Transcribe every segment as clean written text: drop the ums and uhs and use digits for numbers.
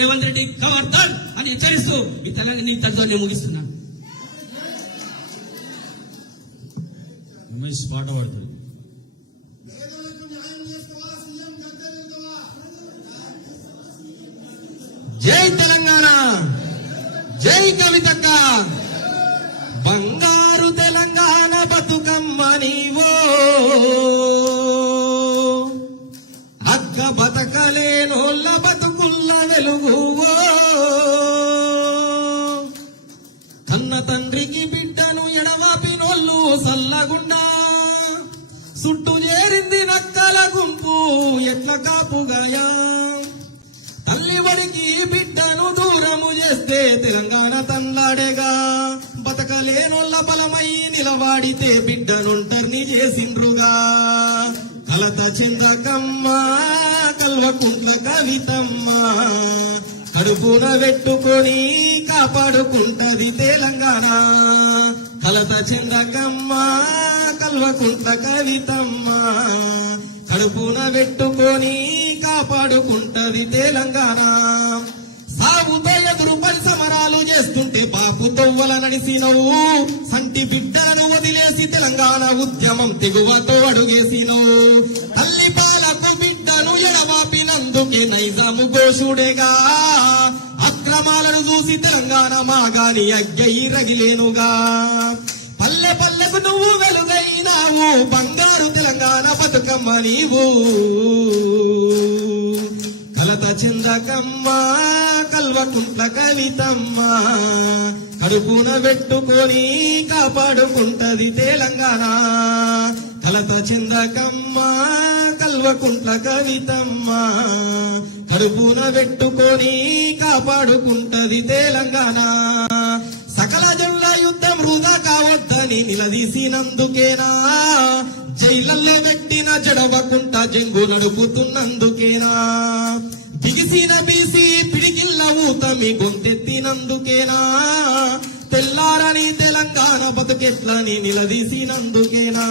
రేవంత్ రెడ్డి ఖబర్దార్ అని హెచ్చరిస్తూ ఈ తెలంగాణ నీ తల్లితో ముగిస్తున్నాను. పాట పాడుతుంది. జై తెలంగాణ, జై కవితక్క, బంగారు తెలంగాణ బతుకమ్మ నీవో, అక్క బతకలేనోళ్ళ బతుకుల్ల వెలుగువో, కన్న తండ్రికి బిడ్డను ఎడవాపినోళ్ళు సల్లగుండా, సుట్టు చేరింది నక్కల గుంపు ఎట్ల కాపుగాయా, తల్లివడికి బిడ్డను దూరము చేస్తే తెలంగాణ తన్లాడేగా, బతకలేనోళ్ళ బలమై నిలవాడితే బిడ్డనొంటర్ని చేసిండ్రుగా, కలత చెందకమ్మ కల్వకుంట్ల కవితమ్మ, కడుపున పెట్టుకొని కాపాడుకుంటది తెలంగాణ, కలత చెందకమ్మ కల్వకుంట్ల కవితమ్మ, కడుపున పెట్టుకొని కాపాడుకుంటది తెలంగాణ. సాగుతో ఎదురు పరిసమరాలు చేస్తుంటే బాపు తొవ్వల నడిసినవు, సంటి బిడ్డలను వదిలేసి తెలంగాణ ఉద్యమం తెగువతో అడుగేసినవు, తల్లి పాలకు బిడ్డను ఎడవాపినందుకే నైజాము ఘోషుడేగా, అక్రమాలను చూసి తెలంగాణ మాగాని అగ్గయి రగిలేనుగా, పల్లె పల్లెకు నువ్వు వెలుగైనావు, బంగారు తెలంగాణ బతుకమ్మ నీవు, కలత చెందకమ్మ కల్వకుంట్ల కవితమ్మ, కడుపున పెట్టుకొని కాపాడుకుంటది తెలంగాణ, కలత చెందకమ్మ కల్వకుంట్ల కవితమ్మ, కడుపున పెట్టుకొని కాపాడుకుంటది తెలంగాణ. సకల జనుల యుద్ధం వృధా కావద్దని నిలదీసినందుకేనా, జైలల్లో పెట్టిన జడవకుంట జంగు నడుపుతున్నందుకేనా, బిగిసిన బీసీ పిడికిల్ల ఊతమి గొంతెత్తినందుకేనా, తెల్లారని తెలంగాణ బతుకెట్లని నిలదీసినందుకేనా,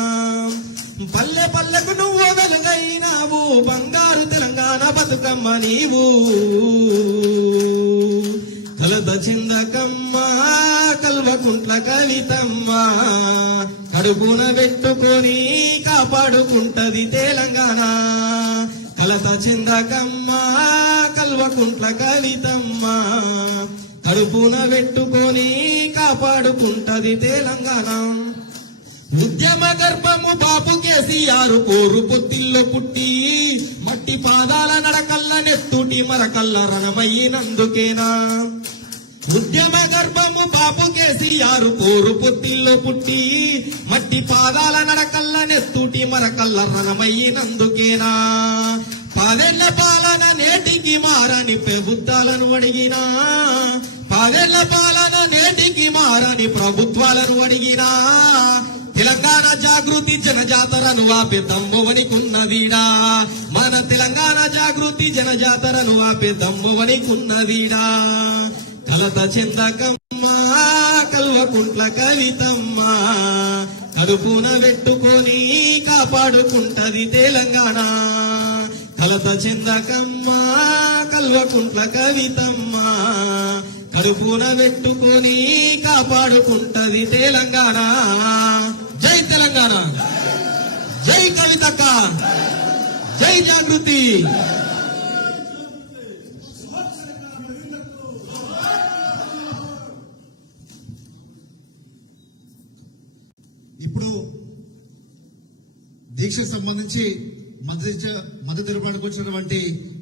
పల్లె పల్లెకు నువ్వు వెలుగైనావు, బంగారు తెలంగాణ బతుకమ్మ నీవు, కలత చెందకమ్మ కల్వకుంట్ల కవితమ్మ, కడుపున పెట్టుకొని కాపాడుకుంటది తెలంగాణ, కలత చెందకమ్మ కల్వకుంట్ల కవితమ్మ, కడుపున పెట్టుకొని కాపాడుకుంటది తెలంగాణ. ఉద్యమ గర్భము బాపు కేసీఆర్ పోరు పొత్తిల్లో పుట్టి, మట్టి పాదాల నడకల్ల నెత్తుటి మరకల్ల రణమయ్యినందుకేనా, ఉద్యమ గర్భము బాపు కేసీఆర్ పోరు పొత్తిల్లో పుట్టి, మట్టి పాదాల నడకల్ల నెత్తుటి మరకల్ల రణమయ్యినందుకేనా, పదేళ్ల పాలన నేటికి మారని ప్రభుత్వాలను అడిగినా, పదేళ్ల పాలన నేటికి మారని ప్రభుత్వాలను అడిగినా, తెలంగాణ జాగృతి జనజాతరను ఆపే దమ్మువనికున్నదీడా, మన తెలంగాణ జాగృతి జనజాతరను ఆపే దమ్మువనికున్నదీడా, కలత చెందకమ్మ కల్వకుంట్ల కవితమ్మ, కడుపున పెట్టుకొని కాపాడుకుంటది తెలంగాణ, కలత చెందకమ్మ కల్వకుంట్ల కవితమ్మ, కడుపున పెట్టుకొని కాపాడుకుంటది తెలంగాణ. జై తెలంగాణ, జై కవితక్క, జై జాగృతి. ఇప్పుడు దీక్షకు సంబంధించి మద్దతు తెలపడానికి వచ్చినటువంటి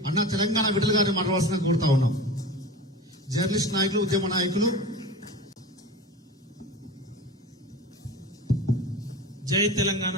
అన్న తెలంగాణ విడుదల గారిని మాట్లాడాల్సిన కోరుతా ఉన్నాం. జర్నలిస్ట్ నాయకులు, ఉద్యమ నాయకులు. జై తెలంగాణ.